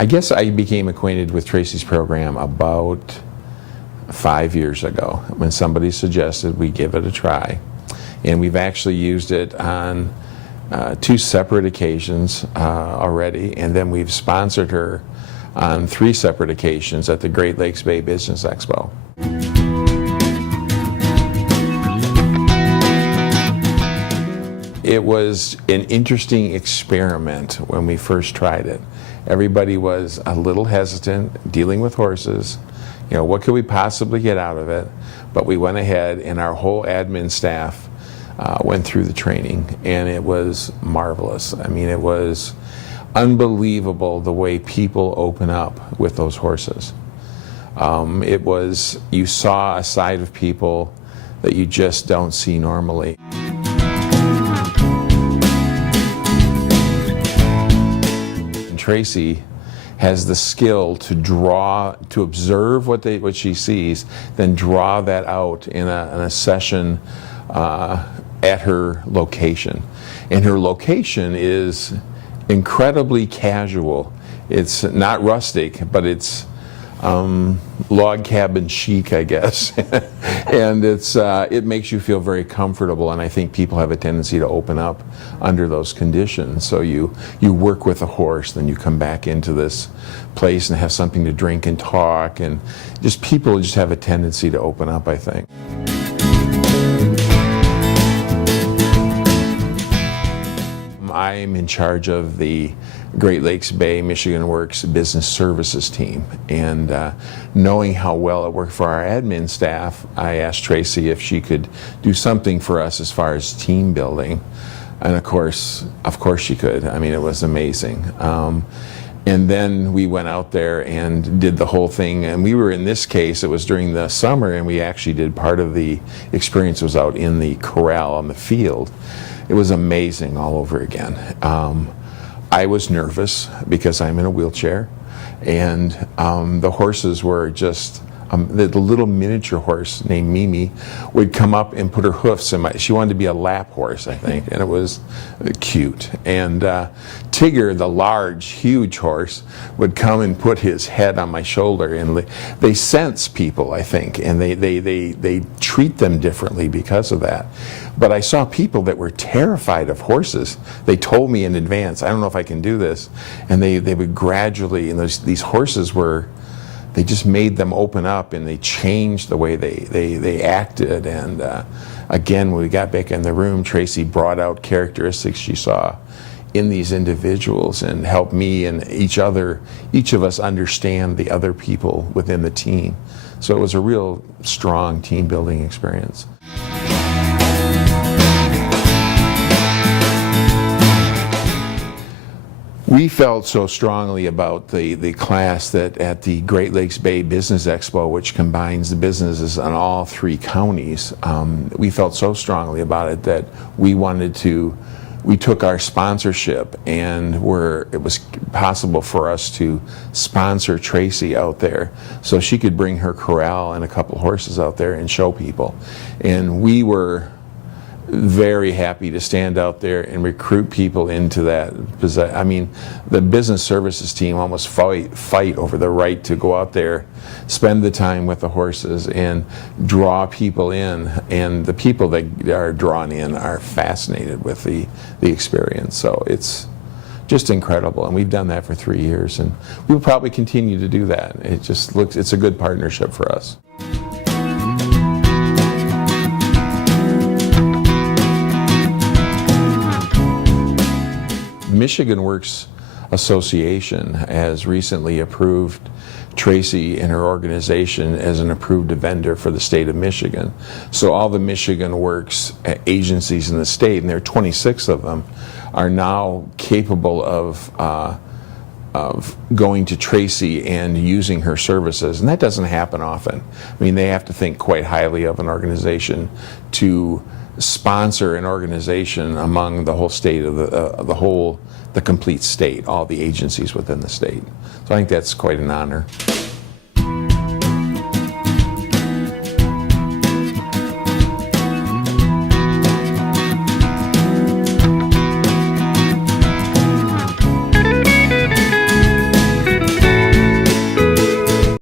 I guess I became acquainted with Tracy's program about 5 years ago when somebody suggested we give it a try. And we've actually used it on 2 separate occasions already, and then we've sponsored her on 3 separate occasions at the Great Lakes Bay Business Expo. It was an interesting experiment when we first tried it. Everybody was a little hesitant dealing with horses. You know, what could we possibly get out of it? But we went ahead, and our whole admin staff went through the training, and it was marvelous. I mean, it was unbelievable the way people open up with those horses. You saw a side of people that you just don't see normally. Tracy has the skill to observe what she sees, then draw that out in a session at her location. And her location is incredibly casual. It's not rustic, but it's log cabin chic, I guess. And it makes you feel very comfortable, and I think people have a tendency to open up under those conditions. So you work with a horse, then you come back into this place and have something to drink and talk, and people just have a tendency to open up, I think. I'm in charge of the Great Lakes Bay Michigan Works Business Services team, and knowing how well it worked for our admin staff, I asked Tracy if she could do something for us as far as team building, and of course she could. I mean, it was amazing. And then we went out there and did the whole thing, and we were, in this case, it was during the summer, and we actually did part of the experience was out in the corral on the field. It was amazing all over again. I was nervous because I'm in a wheelchair, and the horses were just, the little miniature horse named Mimi would come up and put her hoofs in she wanted to be a lap horse, I think, and it was cute. And Tigger, the large, huge horse, would come and put his head on my shoulder, and they sense people, I think, and they treat them differently because of that. But I saw people that were terrified of horses. They told me in advance, I don't know if I can do this, and they would gradually, and these horses they just made them open up, and they changed the way they acted. And again, when we got back in the room, Tracy brought out characteristics she saw in these individuals and helped me and each of us understand the other people within the team. So it was a real strong team building experience. We felt so strongly about the class that at the Great Lakes Bay Business Expo, which combines the businesses in all 3 counties, we felt so strongly about it that we took our sponsorship, and it was possible for us to sponsor Tracy out there so she could bring her corral and a couple horses out there and show people. And we were very happy to stand out there and recruit people into that. I mean, the business services team almost fight over the right to go out there, spend the time with the horses, and draw people in. And the people that are drawn in are fascinated with the experience. So it's just incredible, and we've done that for 3 years, and we'll probably continue to do that. It's a good partnership for us. Michigan Works Association has recently approved Tracy and her organization as an approved vendor for the state of Michigan. So all the Michigan Works agencies in the state, and there are 26 of them, are now capable of going to Tracy and using her services, and that doesn't happen often. I mean, they have to think quite highly of an organization to sponsor an organization among the whole state of the complete state, all the agencies within the state. So I think that's quite an honor.